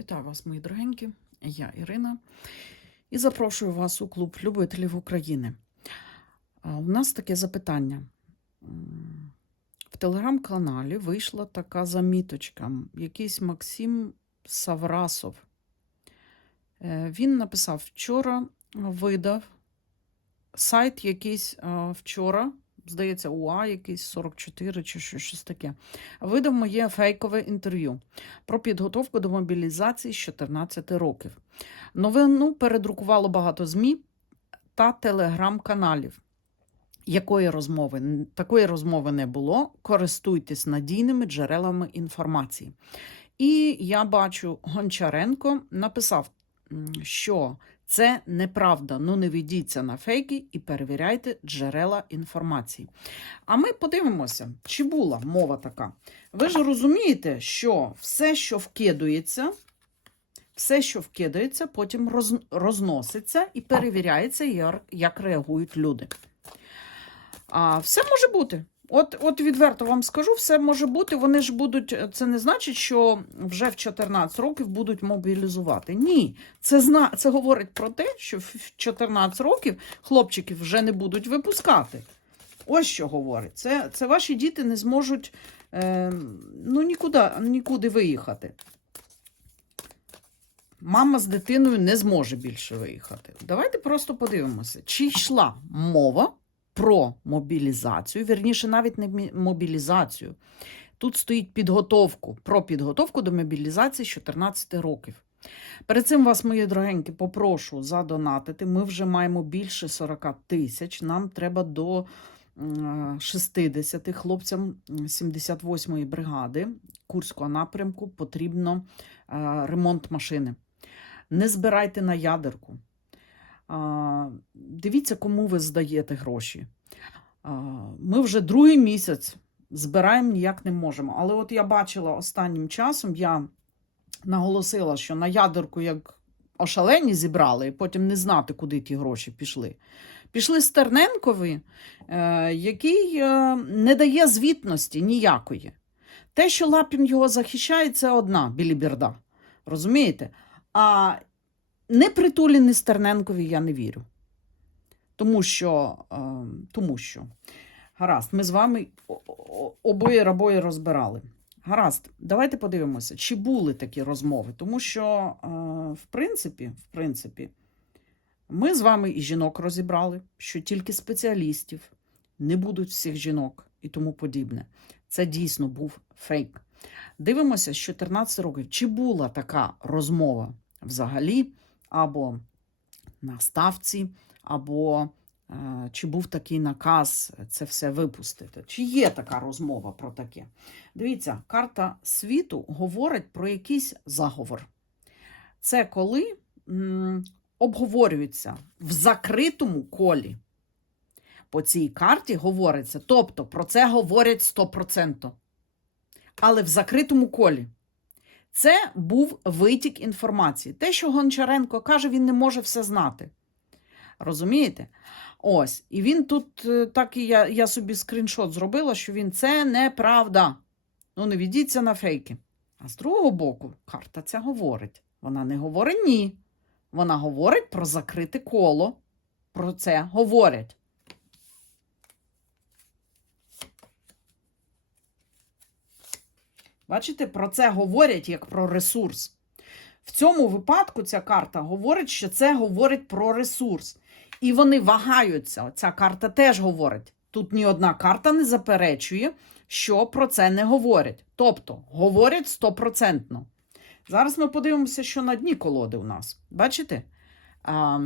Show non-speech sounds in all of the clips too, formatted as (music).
Вітаю вас, мої дорогенькі. Я Ірина і запрошую вас у клуб любителів України. У нас таке запитання. В телеграм-каналі вийшла така заміточка. Якийсь Максим Саврасов. Е, Він написав: вчора видав сайт якийсь вчора, здається, УА, якийсь 44 чи що- щось таке. Видав моє фейкове інтерв'ю про підготовку до мобілізації з 14 років. Новину передрукувало багато ЗМІ та телеграм-каналів. Якої розмови? Такої розмови не було. Користуйтесь надійними джерелами інформації. І я бачу, Гончаренко написав, що це неправда. Ну не ведіться на фейки і перевіряйте джерела інформації. А ми подивимося, чи була мова така. Ви ж розумієте, що все, що вкидується, все, що вкидається, потім роз, розноситься і перевіряється, як реагують люди. А все може бути. От, от відверто вам скажу, все може бути. Вони ж будуть. Це не значить, що вже в 14 років будуть мобілізувати. Ні, це зна, це говорить про те, що в 14 років хлопчиків вже не будуть випускати. Ось що говорить. Це, це ваші діти не зможуть е, ну, нікуди, нікуди виїхати. Мама з дитиною не зможе більше виїхати. Давайте просто подивимося, чи йшла мова про мобілізацію, вірніше, навіть не мобілізацію. Тут стоїть підготовку про підготовку до мобілізації з 14 років. Перед цим вас, мої дорогенькі, попрошу задонатити. Ми вже маємо більше 40 тисяч. Нам треба до м, 60 хлопцям 78-ї бригади Курського напрямку потрібно е, ремонт машини. Не збирайте на ядерку. Дивіться, кому ви здаєте гроші. Ми вже другий місяць збираємо ніяк не можемо. Але от я бачила останнім часом, я наголосила, що на ядерку як ошалені зібрали, і потім не знати, куди ті гроші пішли. Пішли Стерненкові, е, який е, не дає звітності ніякої. Те, що Лапін його захищає, це одна біліберда. Розумієте? А не Стерненкові я не вірю. Тому що, е, тому що, гаразд, ми з вами обоє рабої розбирали. Гаразд, давайте подивимося, чи були такі розмови. Тому що, е, в принципі, в принципі, ми з вами і жінок розібрали, що тільки спеціалістів не будуть всіх жінок і тому подібне. Це дійсно був фейк. Дивимося з 14 років, чи була така розмова взагалі, або на ставці, або е, чи був такий наказ це все випустити. Чи є така розмова про таке? Дивіться, карта світу говорить про якийсь заговор. Це коли м, обговорюється в закритому колі. По цій карті говориться, тобто про це говорять 100%. Але в закритому колі. Це був витік інформації. Те, що Гончаренко каже, він не може все знати. Розумієте? Ось. І він тут, е, так і я, я собі скріншот зробила, що він це неправда. Ну, не ведіться на фейки. А з другого боку, карта ця говорить. Вона не говорить ні. Вона говорить про закрите коло. Про це говорять. Бачите, про це говорять як про ресурс. В цьому випадку ця карта говорить, що це говорить про ресурс. І вони вагаються. Ця карта теж говорить. Тут ні одна карта не заперечує, що про це не говорять. Тобто говорять стопроцентно. Зараз ми подивимося, що на дні колоди у нас. Бачите? А,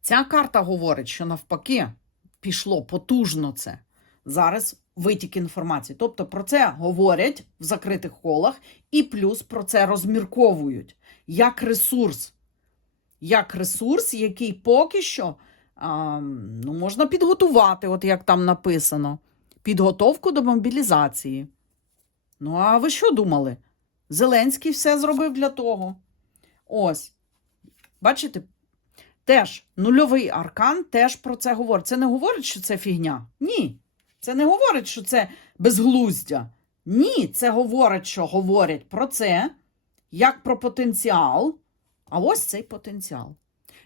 ця карта говорить, що навпаки пішло потужно це. Зараз витік інформації. Тобто про це говорять в закритих колах, і плюс про це розмірковують як ресурс. Як ресурс, який поки що а, ну, можна підготувати, от як там написано, підготовку до мобілізації. Ну, а ви що думали? Зеленський все зробив для того. Ось. Бачите, теж нульовий аркан теж про це говорить. Це не говорить, що це фігня. Ні. Це не говорить, що це безглуздя. Ні, це говорить, що говорять про це, як про потенціал. А ось цей потенціал.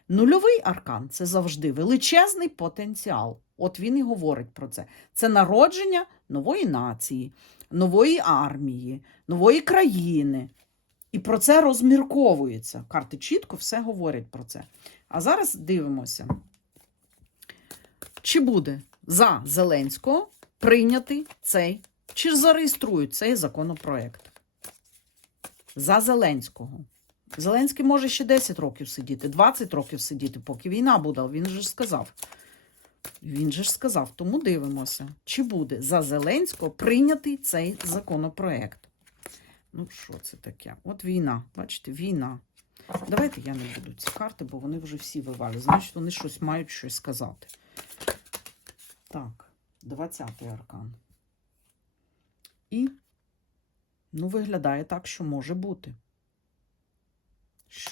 Нульовий аркан це завжди величезний потенціал. От він і говорить про це. Це народження нової нації, нової армії, нової країни. І про це розмірковується. Карти чітко все говорять про це. А зараз дивимося, чи буде за Зеленського прийнятий цей, чи зареєструють цей законопроект. За Зеленського. Зеленський може ще 10 років сидіти, 20 років сидіти, поки війна буде. Він же ж сказав. Він же ж сказав, тому дивимося, чи буде за Зеленського прийнятий цей законопроект. Ну, що це таке? От війна. Бачите, війна. Давайте я не буду ці карти, бо вони вже всі вивалі. Значить, вони щось мають щось сказати. Так, 20-й аркан. І, ну, виглядає так, що може бути.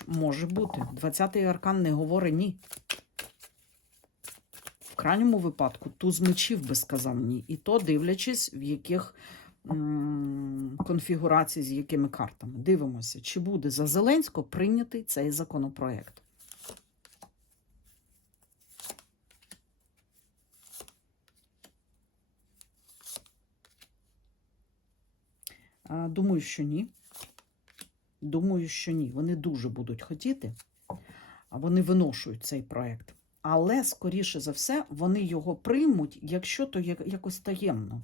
Може бути. 20-й аркан не говорить ні. В крайньому випадку туз мечів би сказав ні. І то дивлячись, в яких конфігурацій, з якими картами. Дивимося, чи буде за Зеленського прийнятий цей законопроект. А, Думаю, що ні. Думаю, що ні. Вони дуже будуть хотіти, вони виношують цей проект. Але, скоріше за все, вони його приймуть, якщо то якось таємно.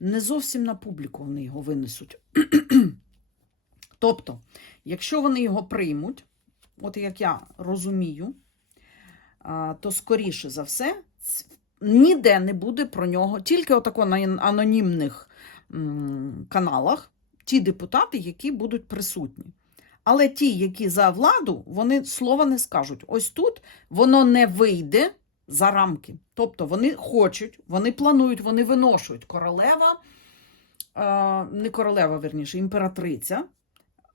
Не зовсім на публіку вони його винесуть. (clears throat) тобто, якщо вони його приймуть, от як я розумію, то скоріше за все, ніде не буде про нього, тільки отако на анонімних каналах, ті депутати, які будуть присутні. Але ті, які за владу, вони слова не скажуть. Ось тут воно не вийде за рамки. Тобто вони хочуть, вони планують, вони виношують. Королева, е, не королева, верніше, імператриця.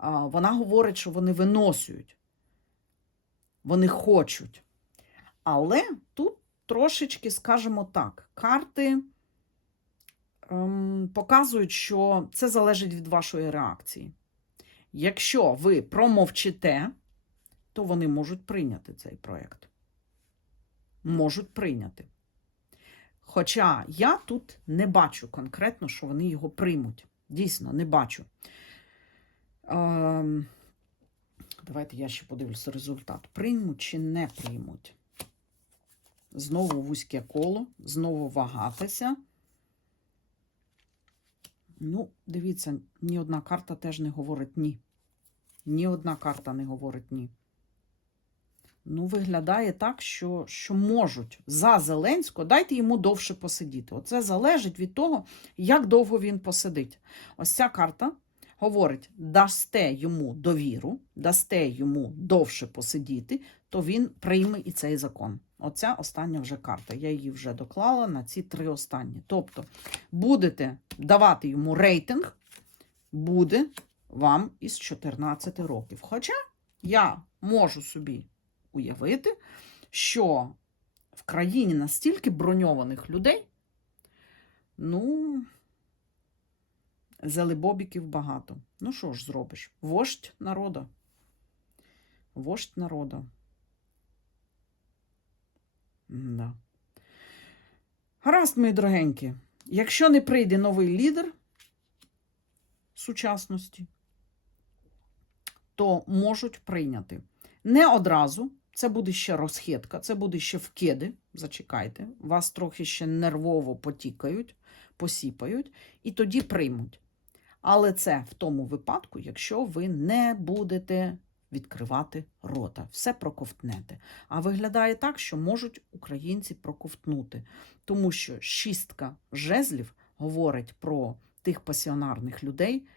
Вона говорить, що вони виносують. Вони хочуть. Але тут трошечки, скажімо так, карти показують, що це залежить від вашої реакції. Якщо ви промовчите, то вони можуть прийняти цей проєкт. Можуть прийняти. Хоча я тут не бачу конкретно, що вони його приймуть. Дійсно, не бачу. Ем, давайте я ще подивлюся результат. Приймуть чи не приймуть. Знову вузьке коло, знову вагатися. Ну, дивіться, ні одна карта теж не говорить ні. Ні одна карта не говорить ні. Ну, виглядає так, що, що можуть за Зеленського, дайте йому довше посидіти. Оце залежить від того, як довго він посидить. Ось ця карта говорить: дасте йому довіру, дасте йому довше посидіти, то він прийме і цей закон. Оця остання вже карта. Я її вже доклала на ці три останні. Тобто, будете давати йому рейтинг, буде вам із 14 років. Хоча я можу собі уявити, що в країні настільки броньованих людей, ну, зелебобіків багато. Ну що ж зробиш? Вождь народу. Вождь народу. Да. Гаразд, мої дорогенькі. Якщо не прийде новий лідер сучасності, то можуть прийняти. Не одразу, це буде ще розхитка, це буде ще вкиди. Зачекайте, вас трохи ще нервово потікають, посіпають, і тоді приймуть. Але це в тому випадку, якщо ви не будете відкривати рота, все проковтнете. А виглядає так, що можуть українці проковтнути, тому що шістка жезлів говорить про тих пасіонарних людей,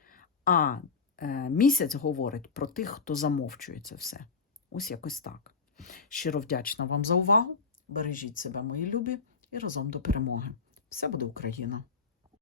а е, місяць говорить про тих, хто замовчує це все. Ось якось так. Щиро вдячна вам за увагу. Бережіть себе, мої любі, і разом до перемоги. Все буде Україна!